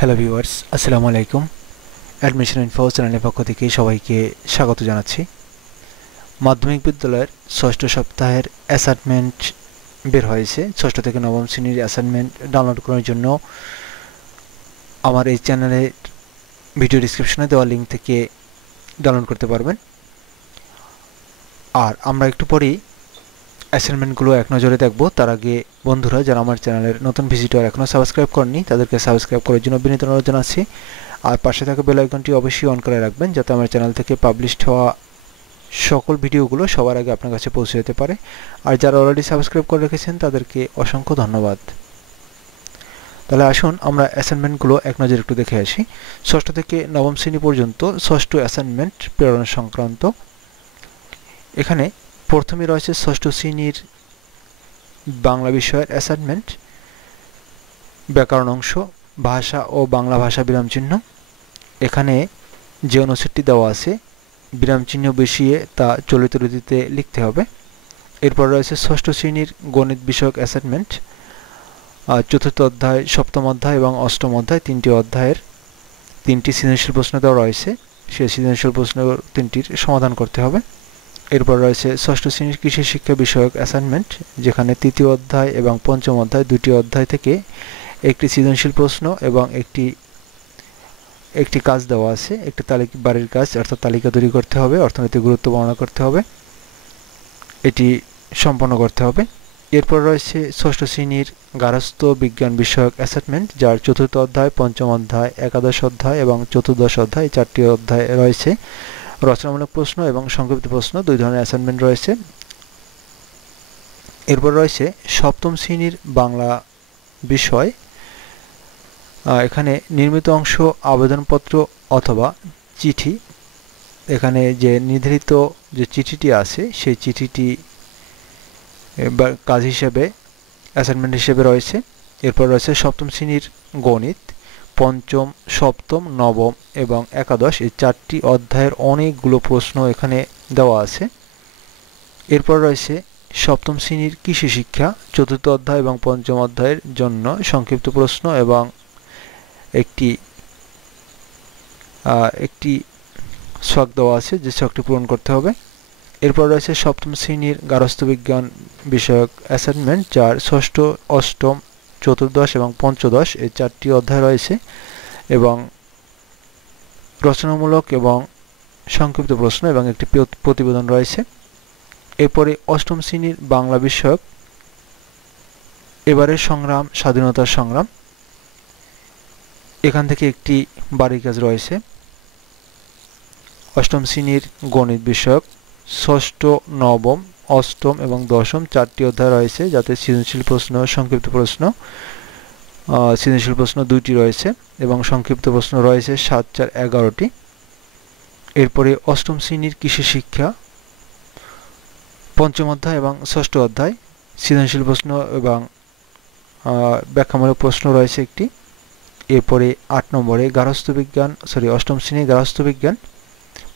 Hello viewers, আসসালামু আলাইকুম। Admission info চ্যানেলের পক্ষ থেকে সবাইকে স্বাগত জানাচ্ছি। মাধ্যমিক বিদ্যালয়ের ষষ্ঠ সপ্তাহের অ্যাসাইনমেন্ট বের হয়েছে। ষষ্ঠ থেকে নবম শ্রেণীর অ্যাসাইনমেন্ট ডাউনলোড করার জন্য আমার এই চ্যানেলের ভিডিও ডিসক্রিপশনে দেওয়া লিঙ্ক থেকে ডাউনলোড করতে পারবেন। আর আমরা একটু পরেই অ্যাসাইনমেন্টগুলো এক নজরে দেখব। তার আগে বন্ধুরা যারা আমার চ্যানেলের নতুন ভিজিটর এখনও সাবস্ক্রাইব করেননি তাদেরকে সাবস্ক্রাইব করার জন্য বিনীত অনুরোধ জানাচ্ছি। আর পাশে থাকা বেল আইকনটি অবশ্যই অন করে রাখবেন যাতে আমার চ্যানেল থেকে পাবলিশড হওয়া সকল ভিডিওগুলো সবার আগে আপনার কাছে পৌঁছে যেতে পারে। আর যারা অলরেডি সাবস্ক্রাইব করে রেখেছেন তাদেরকে অসংখ্য ধন্যবাদ। তাহলে আসুন আমরা অ্যাসাইনমেন্টগুলো এক নজরে একটু দেখে আসি। ষষ্ঠ থেকে নবম শ্রেণী পর্যন্ত ষষ্ঠ অ্যাসাইনমেন্ট প্রেরণ সংক্রান্ত। এখানে প্রথমে রয়েছে ষষ্ঠ শ্রেণীর বাংলা বিষয়ের অ্যাসাইনমেন্ট, ব্যাকরণ অংশ, ভাষা ও বাংলা ভাষা বিরামচিহ্ন। এখানে যে অনুচ্ছেদটি দেওয়া আছে বিরামচিহ্ন বসিয়ে তা চলিত রীতিতে লিখতে হবে। এরপর রয়েছে ষষ্ঠ শ্রেণীর গণিত বিষয়ক অ্যাসাইনমেন্ট, চতুর্থ অধ্যায়, সপ্তম অধ্যায় এবং অষ্টম অধ্যায় তিনটি অধ্যায়ের তিনটি সৃজনশীল প্রশ্ন দেওয়া রয়েছে। সেই সৃজনশীল প্রশ্ন তিনটির সমাধান করতে হবে। এরপর রয়েছে ষষ্ঠ শ্রেণীর কৃষি শিক্ষা বিষয়ক অ্যাসাইনমেন্ট, যেখানে তৃতীয় অধ্যায় এবং পঞ্চম অধ্যায় দুটি অধ্যায় থেকে একটি সৃজনশীল প্রশ্ন এবং একটি কাজ দেওয়া আছে। একটি বাড়ির কাজ অর্থাৎ তালিকা তৈরি করতে হবে, অর্থনৈতিক গুরুত্ব বর্ণনা করতে হবে, এটি সম্পন্ন করতে হবে। এরপর রয়েছে ষষ্ঠ শ্রেণীর গার্হস্থ্য বিজ্ঞান বিষয়ক অ্যাসাইনমেন্ট, যার চতুর্থ অধ্যায়, পঞ্চম অধ্যায়, একাদশ অধ্যায় এবং চতুর্দশ অধ্যায় চারটি অধ্যায় রয়েছে। রচনামূলক প্রশ্ন এবং সংক্ষিপ্ত প্রশ্ন দুই ধরনের অ্যাসাইনমেন্ট রয়েছে। এরপর রয়েছে সপ্তম শ্রেণীর বাংলা বিষয়। এখানে নির্মিত অংশ আবেদনপত্র অথবা চিঠি। এখানে যে নির্ধারিত যে চিঠিটি আছে সেই চিঠিটি কাজ হিসেবে অ্যাসাইনমেন্ট হিসেবে রয়েছে। এরপর রয়েছে সপ্তম শ্রেণীর গণিত, পঞ্চম, সপ্তম, নবম এবং একাদশ এই চারটি অধ্যায়ের অনেকগুলো প্রশ্ন এখানে দেওয়া আছে। এরপর রয়েছে সপ্তম শ্রেণীর কৃষি শিক্ষা, চতুর্থ অধ্যায় এবং পঞ্চম অধ্যায়ের জন্য সংক্ষিপ্ত প্রশ্ন এবং একটি ছক দেওয়া আছে যে ছকটি পূরণ করতে হবে। এরপর রয়েছে সপ্তম শ্রেণীর গার্হস্থ্য বিজ্ঞান বিষয়ক অ্যাসাইনমেন্ট, যার ষষ্ঠ, অষ্টম, চতুর্দশ এবং পঞ্চদশ এই চারটি অধ্যায় রয়েছে এবং রচনামূলক এবং সংক্ষিপ্ত প্রশ্ন এবং একটি প্রতিবেদন রয়েছে। এরপরে অষ্টম শ্রেণীর বাংলা বিষয়ক এবারের সংগ্রাম, স্বাধীনতার সংগ্রাম। এখান থেকে একটি বাড়ির কাজ রয়েছে। অষ্টম শ্রেণীর গণিত বিষয়ক ষষ্ঠ, নবম, অষ্টম এবং দশম চারটি অধ্যায় রয়েছে, যাতে সৃজনশীল প্রশ্ন, সংক্ষিপ্ত প্রশ্ন, সৃজনশীল প্রশ্ন দুইটি রয়েছে এবং সংক্ষিপ্ত প্রশ্ন রয়েছে 7, 4, 11টি। এরপরে অষ্টম শ্রেণীর কৃষি শিক্ষা পঞ্চম অধ্যায় এবং ষষ্ঠ অধ্যায় সৃজনশীল প্রশ্ন এবং ব্যাখ্যামূলক প্রশ্ন রয়েছে একটি। এরপরে 8 নম্বরে অষ্টম শ্রেণীর গার্হস্থ্য বিজ্ঞান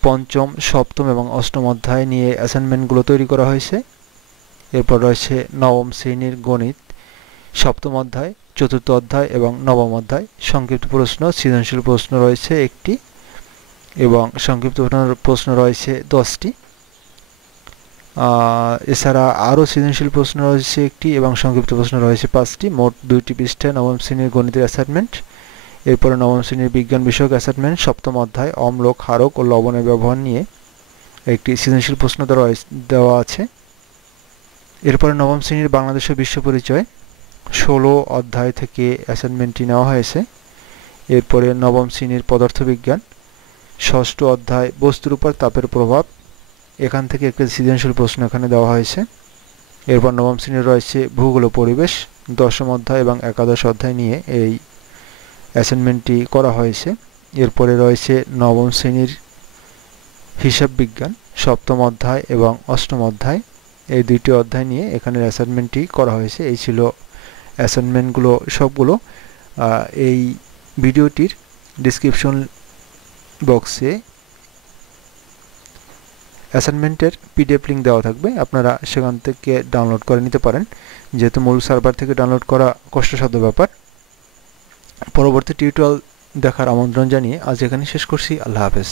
পঞ্চম, সপ্তম এবং অষ্টম অধ্যায় নিয়ে অ্যাসাইনমেন্টগুলো তৈরি করা হয়েছে। এরপর রয়েছে নবম শ্রেণীর গণিত, সপ্তম অধ্যায়, চতুর্থ অধ্যায় এবং নবম অধ্যায় সংক্ষিপ্ত প্রশ্ন, সৃজনশীল প্রশ্ন রয়েছে একটি এবং সংক্ষিপ্ত প্রশ্ন রয়েছে 10টি। এছাড়া আরও সৃজনশীল প্রশ্ন রয়েছে একটি এবং সংক্ষিপ্ত প্রশ্ন রয়েছে 5টি। মোট 2টি পৃষ্ঠায় নবম শ্রেণীর গণিতের অ্যাসাইনমেন্ট। এরপরে নবম শ্রেণীর বিজ্ঞান বিষয়ক অ্যাসাইনমেন্ট, সপ্তম অধ্যায় অম্ল, ক্ষারক ও লবণের ব্যবহার নিয়ে একটি সৃজনশীল প্রশ্ন দেওয়া আছে। এরপরে নবম শ্রেণীর বাংলাদেশের বিশ্ব পরিচয় 16 অধ্যায় থেকে অ্যাসাইনমেন্টটি নেওয়া হয়েছে। এরপরে নবম শ্রেণীর পদার্থবিজ্ঞান ষষ্ঠ অধ্যায় বস্তুর উপর তাপের প্রভাব, এখান থেকে একটি সৃজনশীল প্রশ্ন এখানে দেওয়া হয়েছে। এরপর নবম শ্রেণীর রয়েছে ভূগোল ও পরিবেশ, দশম অধ্যায় এবং একাদশ অধ্যায় নিয়ে এই অ্যাসাইনমেন্টটি করা হয়েছে। এরপরে রয়েছে নবম শ্রেণীর হিসাব বিজ্ঞান সপ্তম অধ্যায় এবং অষ্টম অধ্যায় এই দুইটি অধ্যায় নিয়ে এখানে অ্যাসাইনমেন্টটি করা হয়েছে। এই ছিল অ্যাসাইনমেন্টগুলো সবগুলো। এই ভিডিওটির ডিসক্রিপশন বক্সে অ্যাসাইনমেন্টের পিডিএফ লিঙ্ক দেওয়া থাকবে, আপনারা সেখান থেকে ডাউনলোড করে নিতে পারেন, যেহেতু মূল সার্ভার থেকে ডাউনলোড করা কষ্টসাধ্য ব্যাপার। পরবর্তী টিউটোরিয়াল দেখার আমন্ত্রণ জানিয়ে আজ এখানে শেষ করছি। আল্লাহ হাফেজ।